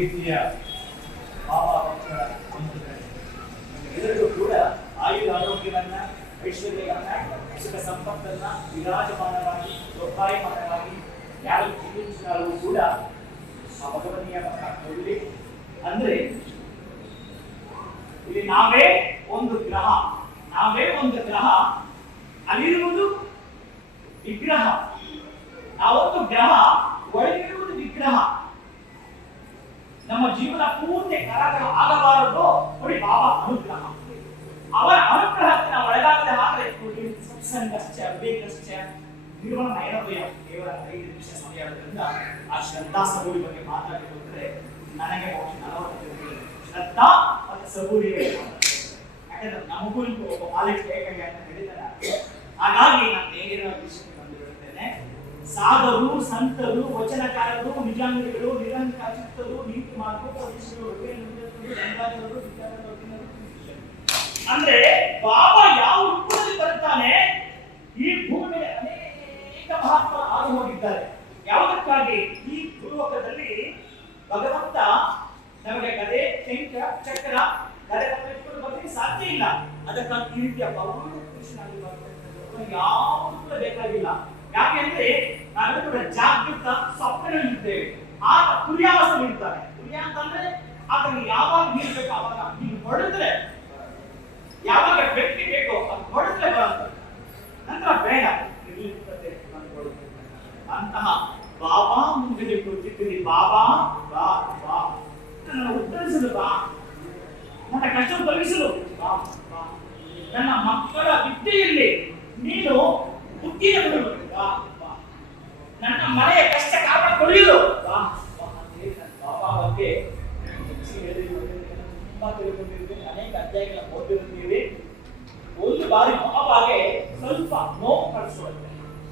ರೀತಿಯ ಎಲ್ಲರಿಗೂ ಕೂಡ ಆಯುಧ ಆರೋಗ್ಯವನ್ನ, ಐಶ್ವರ್ಯವನ್ನ, ಸುಖ ಸಂಪತ್ತನ್ನ ವಿರಾಜಮಾನವಾಗಿ ಶೋಭಾಯಮಾನವಾಗಿ ಯಾರು ಜೀವಿಸಿದಾರೂ ಕೂಡ ಆ ಭಗವನ್ನಿಯನ್ನ ನೋಡಲಿ. ಅಂದ್ರೆ ಇಲ್ಲಿ ನಾವೇ ಒಂದು ಗ್ರಹ, ಅಲ್ಲಿರುವುದು ವಿಗ್ರಹ. ನಾವೊಂದು ಗ್ರಹ, ಒಳಗಿರುವುದು ವಿಗ್ರಹ. ನಮ್ಮ ಜೀವನ ಪೂರ್ತಿ ಕರಕರ ಆಗಬಾರದು ನೋಡಿ ಬಾಬಾ ಅನುಗ್ರಹ. ಅವರ ಅನುಗ್ರಹಕ್ಕೆ ನಾವು ಒಳಗಾಗದೆ ಮಾತ್ರ ಸತ್ಸಂಗಶ್ಚ ವಿವೇಕಶ್ಚ ನಿರ್ವಹಣೆಯ ಕೇವಲ 5 ನಿಮಿಷ ಸಮಯ ಇರೋದ್ರಿಂದ ಆ ಶ್ರದ್ಧಾ ಸಬೂರಿ ಬಗ್ಗೆ ಮಾತಾಡಿದ್ರೆ ನನಗೆ 40 ಶ್ರದ್ಧಾ ಮತ್ತು ಸಬೂರಿ. ಯಾಕಂದ್ರೆ ನಮಗೂ ಒಬ್ಬ ಮಾಲಿಕ್ ಬೇಕಾಗಿ ಅಂತ ಹೇಳಿದ್ದಾರೆ. ಹಾಗಾಗಿ ನಾನು ನೇಗಿರುವ ವಿಷಯಕ್ಕೆ ಬಂದಿರುತ್ತೇನೆ. ಸಾಧರು, ಸಂತರು, ವಚನಕಾರರು, ನಿಜಾಂಗಿಗಳು, ನಿರಂತರ ಚಿತ್ತರು, ನೀತಿ ಮಾರ್ಗರು, ಅಂದ್ರೆ ಬಾಬಾ ಯಾವ ರೂಪದಲ್ಲಿ ಬರ್ತಾನೆ, ಈ ಭೂಮಿ ಮೇಲೆ ಅನೇಕ ಮಹಾತ್ಮರು ಆಗಿ ಹೋಗಿದ್ದಾರೆ. ಯಾವುದಕ್ಕಾಗಿ? ಈ ಭೂಲೋಕದಲ್ಲಿ ಭಗವಂತ ನಮಗೆ ಗದೆ, ಶಂಖ, ಚಕ್ರ, ಗದೆ ಇಟ್ಕೊಂಡು ಬರ್ಲಿಕ್ಕೆ ಸಾಧ್ಯ ಇಲ್ಲ. ಅದಕ್ಕಾಗಿ ಈ ರೀತಿಯ ಪೌರುಷ ಪುರುಷನಾಗಿ ಬರ್ತಕ್ಕಂಥದ್ದು ಯಾವುದು ಕೂಡ ಬೇಕಾಗಿಲ್ಲ. ಯಾಕೆಂದ್ರೆ ನಾವೆಲ್ಲ ಕೂಡ ಜಾಗೃತ ಸ್ವಪ್ನದಲ್ಲಿದ್ದೇವೆ. ಆಗ ತುರ್ಯಾವಸ್ಥೆ ಇರ್ತಾರೆ. ತುರ್ಯ ಅಂತಂದ್ರೆ ಆತನಿಗೆ ಯಾವಾಗ ನೀರು ಬೇಕು ಆವಾಗ ನೀರು ಹೊಡೆದ್ರೆ, ಯಾವಾಗ ವ್ಯಕ್ತಿ ಬೇಕೋ ಅದು ಹೊಡೆದ್ರೆ ಬರುತ್ತೆ, ನಂತರ ಬೇಡ ಅಂತಹ ಬಾಬಾ ಮುಂದೆ ಕೂತಿದ್ದೀರಿ. ಬಾಬಾ ಬಾ ಬಾ, ನನ್ನ ಉತ್ತರಿಸಲು ಬಾ, ನನ್ನ ಕಷ್ಟ ತೊಲಗಿಸಲು ಬಾ ಬಾ, ನನ್ನ ಮಕ್ಕಳ ವಿದ್ಯೆಯಲ್ಲಿ ನೀನು ಬುದ್ಧಿಯ ಬಿಡಬೇಕು ಬಾ ಬಾ, ನನ್ನ ಮನೆಯ ಕಷ್ಟ ಕಾಪಾಡಿಕೊಳ್ಳಲು ಬಾ ಬಾ ಅಂತ ಹೇಳಿ ಬಾಬಾ ಬಗ್ಗೆ ತುಂಬಾ ತಿಳ್ಕೊಂಡಿರ್ತೀವಿ. ಅನೇಕ ಅಧ್ಯಾಯಗಳ ಓದಿರ್ತೀವಿ. ಒಂದು ಬಾರಿ ಬಾಬಾಗೆ ಸ್ವಲ್ಪ ನೋವು ಕಾಣಿಸ್ಕೊಳ್ಳುತ್ತೆ,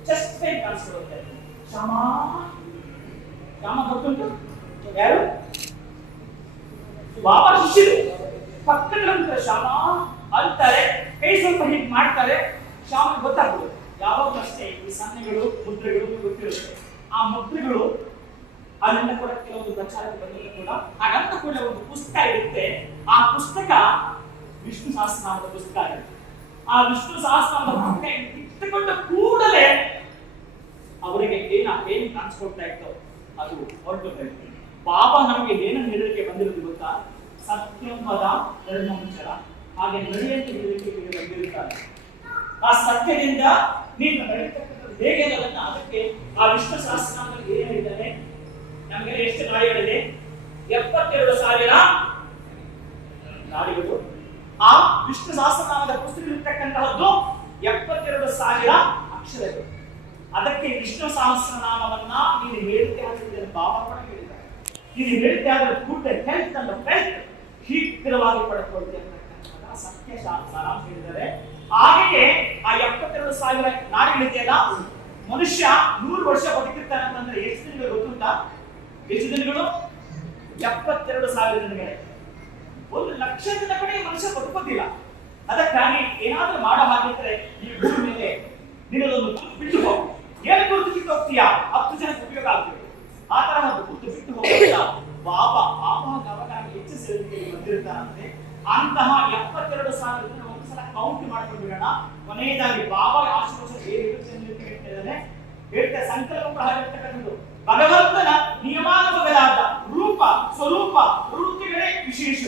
ಚೆಸ್ಟ್ ಪೇನ್ ಕಾಣಿಸ್ಕೊಳ್ಳುತ್ತೆ. ಕ್ಷಮ ಗೊತ್ತುಂಟು ಯಾರು? ಬಾಬಾ ಶಿಷ್ಯರು ಪಕ್ಕದ ಶ್ಯಾಮ ಅಂತಾರೆ, ಕೈ ಸ್ವಲ್ಪ ಹೀಗೆ ಮಾಡ್ತಾರೆ. ಶ್ಯಾಮ ಗೊತ್ತಾಗ್ತದೆ. ಯಾವಾಗ ಅಷ್ಟೇ ಈ ಸನ್ನೆಗಳು, ಮುದ್ರೆಗಳು ಗೊತ್ತಿರುತ್ತೆ. ಆ ಮುದ್ರೆಗಳು ಅದರಿಂದ ಕೂಡ ಕೆಲವೊಂದು ಪ್ರಚಾರಕ್ಕೆ ಬಂದಿದ್ದು ಕೂಡ. ಹಾಗಂತ ಕೂಡ ಒಂದು ಪುಸ್ತಕ ಇರುತ್ತೆ. ಆ ಪುಸ್ತಕ ವಿಷ್ಣು ಸಹಸ್ರನಾಮದ ಪುಸ್ತಕ ಇರುತ್ತೆ. ಆ ವಿಷ್ಣು ಸಹಸ್ರನಾಮದ ಪುಸ್ತಕ ಇಟ್ಟುಕೊಂಡ ಕೂಡಲೇ ಅವರಿಗೆ ಏನು ಕಾಣಿಸ್ಕೊಳ್ತಾ ಇತ್ತು ಅದು ಹೊರಟು ಬರುತ್ತೆ. ಬಾಬಾ ನಮಗೆ ಏನನ್ನು ಹೇಳಲಿಕ್ಕೆ ಬಂದಿರೋದು ಗೊತ್ತಾ? ಸತ್ಯಂಬದ ಧರ್ಮಂಚರ, ಹಾಗೆ ನಡೆಯಂತೆ ಹೇಳಲಿಕ್ಕೆ ಬಂದಿರುತ್ತಾರೆ. ಆ ಸತ್ಯದಿಂದ ನೀನು ನಡೀತಕ್ಕಂಥದ್ದು ಹೇಗೆ ಅನ್ನೋದನ್ನ ಅದಕ್ಕೆ ಆ ವಿಷ್ಣು ಸಹಸ್ರನಾಮದಲ್ಲಿ ಏನು ಹೇಳಿದ್ದಾನೆ? ನಮಗೆ ಎಷ್ಟು ನಾಡಿಗಳಿದೆ? 72,000 ನಾಡಿಗಳು. ಆ ವಿಷ್ಣು ಸಹಸ್ರನಾಮದ ಪುಸ್ತಕದಲ್ಲಿರ್ತಕ್ಕಂತಹದ್ದು 72,000 ಅಕ್ಷರಗಳು. ಅದಕ್ಕೆ ವಿಷ್ಣು ಸಹಸ್ರನಾಮವನ್ನ ನೀನು ಹೇಳಿದ್ದೆ ಆಗಿದ್ದರೆ ಬಾಬಾ ಕೂಡ ಹೇಳಿದ್ದಾರೆ. ನೀನು ಹೇಳಿದ್ದೆ ಆದ್ರೆ ಗುಡ್ ಹೆಲ್ತ್ ಅಂಡ್ ವೆಲ್ತ್, ಶೀಘ್ರವಾಗಿ ಪಡೆದುಕೊಳ್ತೀವಿ ಅಂತಕ್ಕಂಥ ಸತ್ಯ ಸಾರಾಂಶ ಹೇಳಿದ್ದಾರೆ. ಹಾಗೆಯೇ ಆ 72,000 ನಾಡಿಗಳಿದೆಯಲ್ಲ, ಮನುಷ್ಯ 100 ವರ್ಷ ಬದುಕಿರ್ತಾನೆ ಅಂತಂದ್ರೆ ಎಷ್ಟು ದಿನಗಳು ಗೊತ್ತುಂಟಾ? ಎಷ್ಟು ದಿನಗಳು? 72,000 ದಿನಗಳೇ. 1,00,000 ದಿನ ಕಡೆ ಮನುಷ್ಯ ಬದುಕೋದಿಲ್ಲ. ಅದಕ್ಕಾಗಿ ಏನಾದ್ರೂ ಮಾಡೋ ಹಾಗಿದ್ರೆ ಈ ಭೂಮಿ ಮೇಲೆ ನಿನ್ನದೊಂದು ಗುರುತು ಬಿಟ್ಟು ಹೋಗು. ಏನು ಗುರುತು ಬಿಟ್ಟು ಹೋಗ್ತೀಯಾ? 10 ಜನಕ್ಕೆ ಉಪಯೋಗ ಆಗ್ತದೆ. ಆ ತರ ಒಂದು ಗುರುತು ಬಿಟ್ಟು ಹೋಗ್ತಾ ಬಾಬಾ ಆವಾಗ ಹೆಚ್ಚು ಸೇರಿಕೆಗೆ ಬಂದಿರ್ತಾರಂತೆ. ಅಂತಹ 72,000 ದಿನ ಒಂದ್ಸಲ ಕೌಂಟ್ ಮಾಡ್ಕೊಂಡು ಬಿಡೋಣ. ಕೊನೆಯದಾಗಿ ಬಾಬಾ ಆಶೀರ್ವಾದ ಹೇಳ್ತಾ ಸಂಕಲ್ಪ ಆಗಿರ್ತಕ್ಕಂಥದ್ದು ಭಗವಂತನ ನಿಯಮಾನುಸಾರವಾದ ರೂಪ ಸ್ವರೂಪ ವೃತ್ತಿಗಳೇ ವಿಶೇಷ.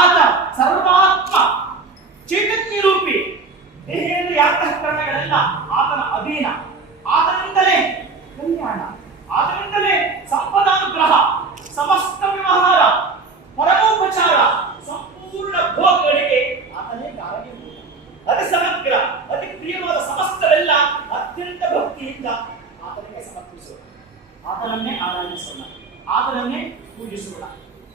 ಆತ ಸರ್ವಾತ್ಮ ಚೈತನ್ಯ ರೂಪಿ. ದೇಹೇಂದ್ರಿಯ ಅಂತಃಕರಣಗಳೆಲ್ಲ ಆತನ ಅಧೀನ. ಆತನಿಂದಲೇ ಕಲ್ಯಾಣ, ಆತನಿಂದಲೇ ಸಂಪದಾನುಗ್ರಹ, ಸಮಸ್ತ ವ್ಯವಹಾರ, ಪರಮೋಪಚಾರ, ಸಂಪೂರ್ಣ ಭೋಗಗಳಿಗೆ ಆತನೇ ಕಾರಣೀಭೂತ. ಅತಿ ಸಮಗ್ರ, ಅತಿ ಪ್ರಿಯವಾದ ಸಮಸ್ತವೆಲ್ಲ ಅತ್ಯಂತ ಭಕ್ತಿಯಿಂದ ಆತನಿಗೆ ಸಮರ್ಪಿಸೋಣ, ಆತನನ್ನೇ ಆರಾಧಿಸೋಣ, ಆತನನ್ನೇ ಪೂಜಿಸೋಣ.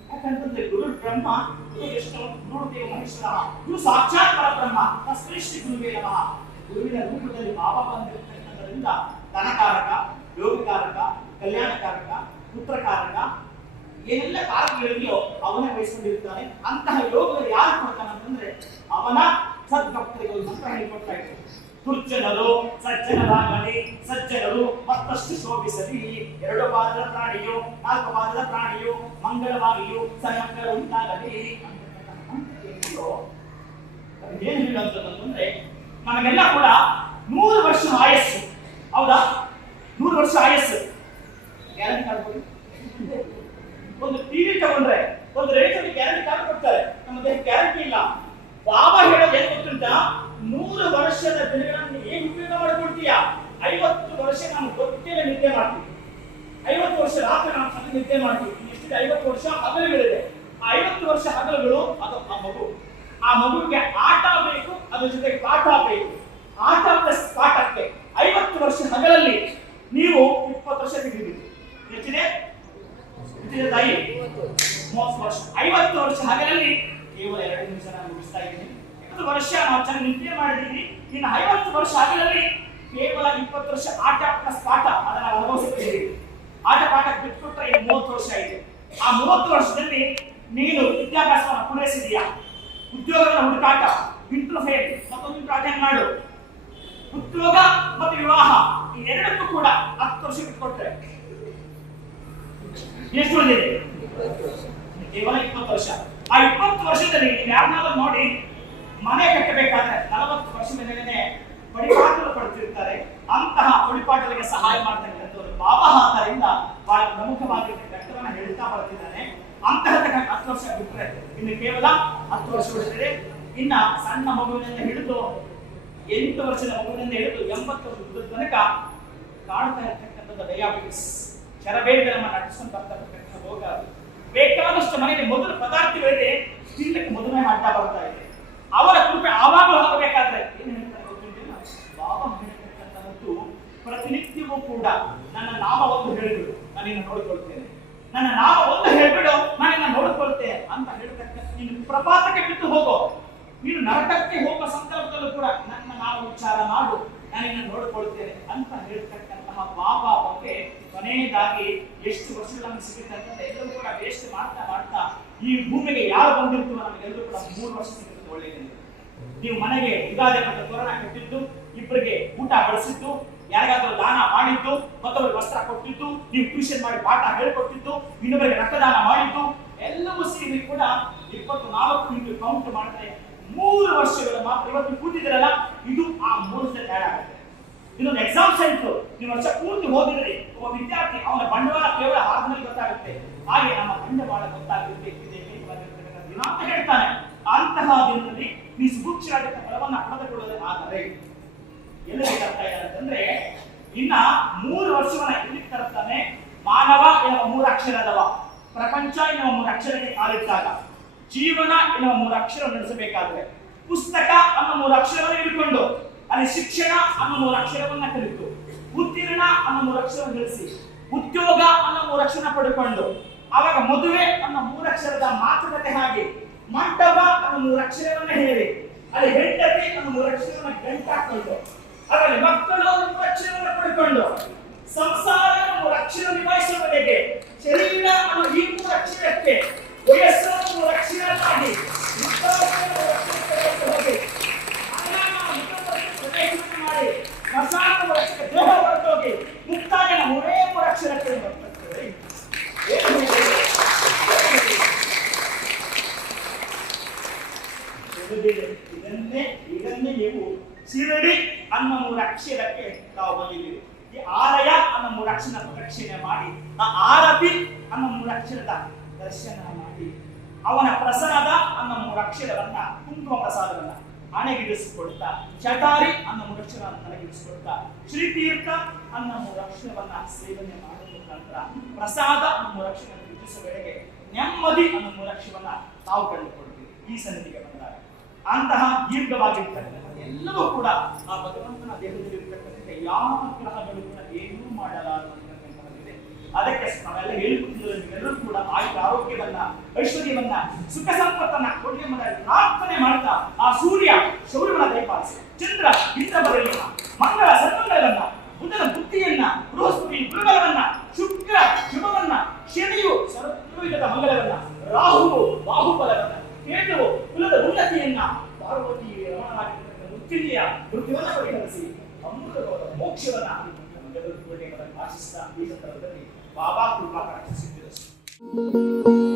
ಯಾಕಂತಂದ್ರೆ ಗುರು ಬ್ರಹ್ಮ, ಗುರು ವಿಷ್ಣು, ಗುರುದೇವ ಮಹೇಶ್ವರ, ಗುರು ಸಾಕ್ಷಾತ್ ಪರಬ್ರಹ್ಮ, ತಸ್ಮೈ ಶ್ರೀ ಗುರುವೇ ನಮಃ. ಗುರುವಿನ ರೂಪದಲ್ಲಿ ಬಾಬಾ ಬಂದಿರತಕ್ಕಂಥದ್ರಿಂದ ಧನಕಾರಕ, ಯೋಗಕಾರಕ, ಕಲ್ಯಾಣಕಾರಕ, ಪುತ್ರಕಾರಕ, ಏನೆಲ್ಲ ಕಾರಕಗಳಿದೆಯೋ ಅವನೇ ವಹಿಸಿಕೊಂಡಿರ್ತಾನೆ. ಅಂತಹ ಯೋಗಗಳು ಯಾರು ಕೊಡ್ತಾನೆ ಅಂತಂದ್ರೆ ಅವನ ಸದ್ಭಕ್ತರಿಗೆ ಮಂತ್ರ ಹೇಳಿಕೊಡ್ತಾ ಇದ್ದಾರೆ. ದುರ್ಜನರು ಸಜ್ಜನರಾಗಲಿ, ಸಜ್ಜನರು ಮತ್ತಷ್ಟು ಶೋಭಿಸಲಿ. 2 ಪಾದದ ಪ್ರಾಣಿಯು, 4 ಪಾದದ ಪ್ರಾಣಿಯು ಮಂಗಳವಾಗಿಯೂ ಸನ್ಮಂಗಳ ಉಂಟಾಗಲಿ ಏನ್ ಹೇಳುವಂತಂದ್ರೆ, ನಮಗೆಲ್ಲ ಕೂಡ 100 ವರ್ಷ ಆಯಸ್ಸು. ಹೌದಾ? 100 ವರ್ಷ ಆಯಸ್ಸು ಗ್ಯಾರಂಟಿ ಕಾರ್ಡ್. ಒಂದು ಟಿವಿ ತಗೊಂಡ್ರೆ, ಒಂದು ರೇಷನ್ ಗ್ಯಾರಂಟಿ ಕಾರ್ಡ್ ಕೊಡ್ತಾರೆ. ನಮ್ಮ ದೇಹ ಗ್ಯಾರಂಟಿ ಇಲ್ಲ. ಬಾಬಾ ಹೇಳೋದು ಏನ್ ಗೊತ್ತುಂಟಾ? 100 ವರ್ಷದ ದಿನಗಳನ್ನು ಹೇಗೆ ಉಪಯೋಗ ಮಾಡ್ಕೊಳ್ತೀಯಾ? 50 ವರ್ಷ ನಾನು ಗೊತ್ತಿಲ್ಲ ನಿದ್ದೆ ಮಾಡ್ತೀವಿ, 50 ವರ್ಷ ರಾತ್ರಿ ನಾವು ಸಣ್ಣ ನಿದ್ದೆ ಮಾಡ್ತೀವಿ. ಇಷ್ಟಿದೆ 50 ವರ್ಷ ಹಗಲುಗಳಿದೆ. ಆ 50 ವರ್ಷ ಹಗಲುಗಳು ಅದು ಆ ಮಗು. ಆ ಮಗುವಿಗೆ ಆಟ ಬೇಕು, ಅದ್ರ ಜೊತೆಗೆ ಪಾಠ ಬೇಕು. ಆಟ ಪ್ಲಸ್ ಪಾಠಕ್ಕೆ 50 ವರ್ಷ ಹಗಲಲ್ಲಿ ನೀವು 20 ವರ್ಷ ತೆಗೆದಿದ್ದೀರಿ. ಎಷ್ಟಿದೆ ತಾಯಿ? 30 ವರ್ಷ. 50 ವರ್ಷ ಹಗಲಲ್ಲಿ ಕೇವಲ 2 ನಿಮಿಷ ನಾನು ಮುಗಿಸ್ತಾ ಇದ್ದೀನಿ. 50 ವರ್ಷ ನಾವು ಚೆನ್ನಾಗಿ ನಿದ್ದೆ ಮಾಡಿದ್ದೀವಿ. ಇನ್ನು 50 ವರ್ಷ ಹಗಲಲ್ಲಿ ಕೇವಲ 20 ವರ್ಷ ಆಟ ಪ್ಲಸ್ ಪಾಠ ಅದನ್ನ ಅನುಭವಿಸಿದ್ದೀವಿ. ಆಟ ಪಾಠಕ್ಕೆ ಬಿಟ್ಕೊಟ್ರೆ ಇನ್ನು 30 ವರ್ಷ ಇದೆ. ಆ 30 ವರ್ಷದಲ್ಲಿ ನೀನು ವಿದ್ಯಾಭ್ಯಾಸವನ್ನು ಪೂರೈಸಿದೀಯಾ? ಉದ್ಯೋಗದ ಹುಡುಕಾಟ, ಇಂಟರ್ಫೇರ್ ಮತ್ತೊಂದು ಅಟೆಂಡ್ ಮಾಡು. ಉದ್ಯೋಗ ಮತ್ತು ವಿವಾಹ ಇದೆರಡಕ್ಕೂ ಕೂಡ 10 ವರ್ಷ ಬಿಟ್ಕೊಟ್ರೆ ಎಷ್ಟು ಉಳಿದಿದೆ? ಕೇವಲ 20 ವರ್ಷ. ಆ 20 ವರ್ಷದಲ್ಲಿ ನೀವು ಯಾರನ್ನಾದ್ರೂ ನೋಡಿ ಮನೆ ಕಟ್ಟಬೇಕಾದ್ರೆ 40 ವರ್ಷದ ಮೇಲೆ ಪಡಿಪಾಟಲು ಪಡ್ತಿರ್ತಾರೆ. ಅಂತಹ ಪಡಿಪಾಟಲಿಗೆ ಸಹಾಯ ಮಾಡ್ತಕ್ಕಂಥವ್ರು ಬಾಬಾ ಆದ್ದರಿಂದ ಬಹಳ ಪ್ರಮುಖವಾಗಿರ್ತಕ್ಕಂಥವನ್ನ ಹೇಳ್ತಾ ಬರ್ತಿದ್ದಾನೆ. ಅಂತಹ 10 ವರ್ಷ ಬಿಟ್ಟರೆ ಇನ್ನು ಕೇವಲ 10 ವರ್ಷ ಉಳಿದಿದೆ. ಇನ್ನ ಸಣ್ಣ ಮಗುವಿನಿಂದ ಹಿಡಿದು 8 ವರ್ಷದ ಮಗುವಿನಿಂದ ಹಿಡಿದು 80 ವರ್ಷದ ತನಕ ಕಾಡ್ತಾ ಇರ್ತಕ್ಕಂಥದ್ದು ಡಯಾಬಿಟಿಸ್, ಶರಬೇಗರನ್ನ ನಟಿಸ್ಕೊಂಡು ಬರ್ತಕ್ಕಂಥ ರೋಗ. ಬೇಕಾದಷ್ಟು ಮನೆಯಲ್ಲಿ ಮೊದಲು ಪದಾರ್ಥಗಳಿದೆ, ತಿನ್ನಕ್ಕೆ ಮಧುಮೇಹ ಅಡ್ಡ ಬರ್ತಾ ಇದೆ. ಅವರ ಕೃಪೆ ಆವಾಗಲೂ ಹೋಗಬೇಕಾದ್ರೆ ಏನು ಹೇಳ್ತಾರೆ ಗೊತ್ತಿಲ್ಲ. ಬಾಬಾ ಹೇಳ್ತಕ್ಕಂಥದ್ದು ಪ್ರತಿನಿತ್ಯವೂ ಕೂಡ ನನ್ನ ನಾಮ ಒಂದು ಹೇಳಿಬಿಡು, ನಾನು ನಿನ್ನ ನೋಡಿಕೊಳ್ತೇನೆ, ನನ್ನ ನಾಮ ಒಂದು ಹೇಳ್ಬಿಡು, ನಾನು ನಿನ್ನ ನೋಡಿಕೊಳ್ತೇನೆ ಅಂತ ಹೇಳ್ತಕ್ಕಂಥ ನೀನು ಪ್ರಪಾತಕ್ಕೆ ಬಿಟ್ಟು ಹೋಗೋ, ನೀನು ನರಕಕ್ಕೆ ಹೋಗುವ ಸಂದರ್ಭದಲ್ಲೂ ಕೂಡ ನನ್ನ ನಾಮ ಉಚ್ಚಾರ ಮಾಡು, ನಾನು ನಿನ್ನ ನೋಡಿಕೊಳ್ತೇನೆ ಅಂತ ಹೇಳ್ತಕ್ಕಂತಹ ಬಾಬಾ ಬಗ್ಗೆ ಕೊನೆಯದಾಗಿ ಎಷ್ಟು ವರ್ಷಗಳು ನಮಗೆ ಸಿಗುತ್ತೆ ಅಂತಂದ್ರೆ ಎಲ್ಲರೂ ಕೂಡ ವೇಸ್ಟ್ ಮಾಡ್ತಾ ಮಾಡ್ತಾ ಈ ಭೂಮಿಗೆ ಯಾರು ಬಂದಿರ್ತೀವೋ ನಮಗೆಲ್ಲರೂ ಕೂಡ 3 ವರ್ಷ ಸಿಗುತ್ತೆ. ಒಳ್ಳೆಯದಿಲ್ಲ. ನೀವು ಮನೆಗೆ ಯುಗಾದಿ ಮತ್ತು ಕೊರೋನಾ ಕಟ್ಟಿದ್ದು, ಇಬ್ಬರಿಗೆ ಊಟ ಬಡಿಸಿದ್ದು, ಯಾರಿಗಾದ್ರೂ ದಾನ ಮಾಡಿದ್ದು, ಮತ್ತೊಬ್ಬರಿಗೆ ವಸ್ತ್ರ ಕೊಟ್ಟಿದ್ದು, ನೀವು ಟ್ಯೂಷನ್ ಮಾಡಿ ಪಾಠ ಹೇಳ್ಕೊಟ್ಟಿದ್ದು, ಇನ್ನೊಬ್ಬರಿಗೆ ರಕ್ತದಾನ ಮಾಡಿದ್ದು ಎಲ್ಲವೂ ಸೇರಿ ಕೂಡ 24 ಇಂಟು ಕೌಂಟ್ ಮಾಡಿದ್ರೆ 3 ವರ್ಷಗಳು ಮಾತ್ರ. ಇವತ್ತು ಕೂತಿದ್ದೀರಲ್ಲ, ಇದು ಆ 3 ವರ್ಷದ ಆಡ್ ಆಗುತ್ತೆ. ಇನ್ನೊಂದು ಎಕ್ಸಾಮ್ ಸೆಂಟರ್ ನೀವು ವರ್ಷ ಪೂರ್ತಿ ಓದಿದ್ರೆ ಒಬ್ಬ ವಿದ್ಯಾರ್ಥಿ ಅವನ ಬಂಡವಾಳ ಕೇವಲ ಆದ್ಮೇಲೆ ಗೊತ್ತಾಗುತ್ತೆ. ಹಾಗೆ ನಮ್ಮ ಬಂಡವಾಳ ಗೊತ್ತಾಗುತ್ತೆ ದಿನ ಅಂತ ಹೇಳ್ತಾನೆ. ಅಂತಹ ದಿನದಲ್ಲಿ ಈ ಸುಭುಕ್ಷರಾದ ಫಲವನ್ನ ಪಡೆದುಕೊಳ್ಳೋದೇ ಆದರೆ ಎಲ್ಲಿಗೆ ತರ್ತಾ ಇದ್ದಾರೆ ಅಂತಂದ್ರೆ, ಇನ್ನ 3 ವರ್ಷವನ್ನ ಎಲ್ಲಿಗೆ ತರ್ತಾನೆ? ಮಾನವ ಎನ್ನುವ 3 ಅಕ್ಷರದವ, ಪ್ರಪಂಚ ಎನ್ನುವ 3 ಅಕ್ಷರಕ್ಕೆ ಕಾಲಿಟ್ಟಾಗ, ಜೀವನ ಎನ್ನುವ 3 ಅಕ್ಷರ ನಡೆಸಬೇಕಾದ್ರೆ, ಪುಸ್ತಕ ಅನ್ನೋ 3 ಅಕ್ಷರವನ್ನು ಹಿಡ್ಕೊಂಡು ಅಲ್ಲಿ ಶಿಕ್ಷಣ ಅನ್ನೋ 3 ಅಕ್ಷರವನ್ನ ಕಲಿತು, ಉತ್ತೀರ್ಣ ಅನ್ನೋ 3 ಅಕ್ಷರ ಗಳಿಸಿ, ಉದ್ಯೋಗ ಅನ್ನೋ 3 ಅಕ್ಷರ ಪಡ್ಕೊಂಡು, ಆವಾಗ ಮದುವೆ ಅನ್ನೋ ಮೂರಕ್ಷರದ ಮಾತುಕತೆ ಹಾಗೆ, ಮಂಟಪ ಅನ್ನೋ ಮೂರಕ್ಷರವನ್ನ ಹೇಳಿ, ಅಲ್ಲಿ ಹೆಂಡತಿ ಅನ್ನೋ ಮೂರಕ್ಷರವನ್ನ ಗಂಟಾಕೊಂಡು, ಅದರಲ್ಲಿ ಮಕ್ಕಳು ಮೂರಕ್ಷರವನ್ನ ಪಡ್ಕೊಂಡು, ಸಂಸಾರ ಅನ್ನೋ ಮೂರಕ್ಷರ ನಿಭಾಯಿಸುವವರೆಗೆ, ಶರೀರ ಅನ್ನೋ ಈ ಮೂರಕ್ಷರಕ್ಕೆ, ವಯಸ್ಸು ಅನ್ನೋ ಮೂರಕ್ಷರವಾಗಿ, ಹೋಗಿ ಮಾಡಿ ಮಸಾಲ ಮೂರಕ್ಷರ ದೇಹ ಹೊರಟೋಗಿ ಮುಕ್ತಾಯನ ಮೂರೇ ಮೂರಕ್ಷರಕ್ಕೆ ಬರ್ತದೆ. ಇದನ್ನೇ ನೀವು ಶಿರಡಿ ಅನ್ನೋ ಮೂರಕ್ಷರಕ್ಕೆ ತಾವು ಬಂದಿದ್ದೀರಿ. ಈ ಆಲಯ ಅನ್ನೋ ಮೂರಕ್ಷರ ಪ್ರದಕ್ಷಿಣೆ ಮಾಡಿ, ಆ ಆರತಿ ಅನ್ನೋ ಮೂರಕ್ಷರದ ದರ್ಶನ ಮಾಡಿ, ಅವನ ಪ್ರಸಾದ ಅನ್ನೋ ಮೂರಕ್ಷರವನ್ನ, ಕುಂಕುಮ ಪ್ರಸಾದವನ್ನ ಹಣೆಗಿಡಿಸಿಕೊಡ್ತಾ, ಚಟಾರಿ ಅನ್ನೋ ಮೂರಕ್ಷರವನ್ನು ಹಣೆಗಿಡಿಸಿಕೊಡ್ತಾ, ಶ್ರೀತೀರ್ಥ ಅನ್ನೋ ಮೂರಕ್ಷರವನ್ನ ಸೇವನೆ ಮಾಡುವ ಮುಖಾಂತರ ಪ್ರಸಾದ ಅನ್ನೋ ಮೂರಕ್ಷರ ವಿಧಿಸುವವರೆಗೆ ನೆಮ್ಮದಿ ಅನ್ನೋ ಮೂರಕ್ಷರವನ್ನ ತಾವು ಕಂಡುಕೊಳ್ತೀವಿ. ಈ ಸನ್ನಿಧಿಗೆ ಬಂದಾಗ ಅಂತಹ ದೀರ್ಘವಾಗಿರ್ತಕ್ಕಂಥ ಎಲ್ಲವೂ ಕೂಡ ಆ ಭಗವಂತನ ದೇಹದಲ್ಲಿ ಇರ್ತಕ್ಕಂಥ ಯಾವ ಗ್ರಹಗಳು ಕೂಡ ಏನೂ ಮಾಡಲಾರದೆ. ಅದಕ್ಕೆ ನಾವೆಲ್ಲ ಹೇಳಿಕೊಟ್ಟಿದ್ರೆ ನೀವೆಲ್ಲರೂ ಕೂಡ ಆಯುಧ ಆರೋಗ್ಯವನ್ನ, ಐಶ್ವರ್ಯವನ್ನ, ಸುಖ ಸಂಪತ್ತನ್ನ ಕೊಡಿ ಎಂಬುದಾಗಿ ಪ್ರಾರ್ಥನೆ ಮಾಡ್ತಾ, ಆ ಸೂರ್ಯ ಶೌರ್ಯವನ್ನ ದಯಪಾಲಿಸಿ, ಚಂದ್ರ ಇಂದ್ರಬಲವನ್ನ, ಮಂಗಳ ಸನ್ಮಂಗಳವನ್ನ, ಬುಧನ ಬುದ್ಧಿಯನ್ನ, ಬೃಹಸ್ಪತಿ ಗುರುಬಲವನ್ನ, ಶುಕ್ರ ಶುಭವನ್ನ, ಶನಿಯು ಸರ್ವವಿಧದ ಮಂಗಲವನ್ನ, ರಾಹುವು ಬಾಹುಬಲವನ್ನ, ಕೇತುವು ಕುಲದ ಉನ್ನತಿಯನ್ನ, ಪಾರ್ವತಿ ರಮಣನಾಗಿರ್ತಕ್ಕಂಥ ಮುಕ್ತಿಯ ಮೃತ್ಯುವನ್ನ ಪರಿಹರಿಸಿ ಅಮೃತವಾದ ಮೋಕ್ಷವನ್ನ ಆಶಿಸಿದ ಈ ಸಂದರ್ಭದಲ್ಲಿ ಬಾಬಾ ಕೃಪಾ ಕಟಾಕ್ಷ ಸಿದ್ಧಿರಸ್ತು.